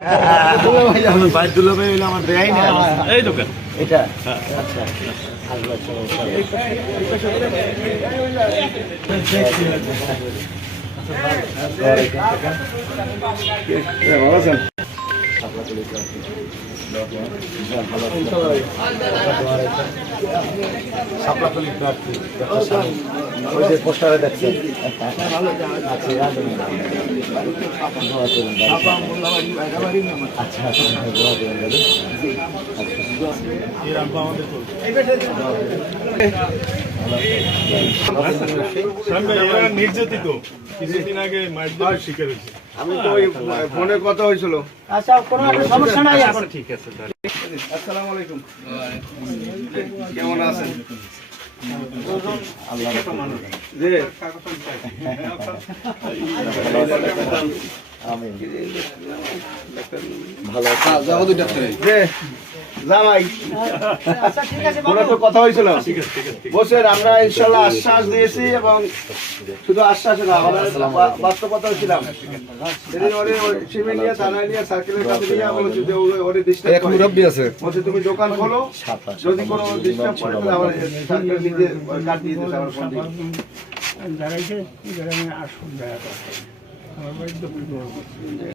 ভাই দুলাভাই হইলো আমার দেয়াই না এই দোকান এটা আচ্ছা ভালো আছেন পোস্টারে দেখছেন নির্যাতিত কিছুদিন আগে মাইর শিকার হয়েছে। আমি তো ওই ফোনে কথা হয়েছিল। আচ্ছা কোনো সমস্যা নাই এখন ঠিক আছে আসসালামু আলাইকুম কেমন আছেন আল্লাহ জি আমিন ভালো যাবো দুই ডাক্তার জি জামাই আচ্ছা ঠিক আছে ফোনে তো কথা হয়েছিল বসেন আমরা ইনশাআল্লাহ আশ্বাস দিয়েছি এবং শুধু আশ্বাস না আমাদের বাস্তবতা ছিলাম সেদিন ওরে সিমেন্ট নিয়ে থানায় নিয়ে সার্কেলের কাছে নিয়ে বলেছি যে ওরে ডিস্টার্ব এক মুরব্বি আছে বলছে তুমি দোকান খোলো যদি কোনো ডিস্টার্ব করে তাহলে আবার সার্কেল নিজে কাট দিয়ে দিতে আবার ফোন দিই দাঁড়াইছে আমি আসুন দেখা করতে আমার বাড়িতে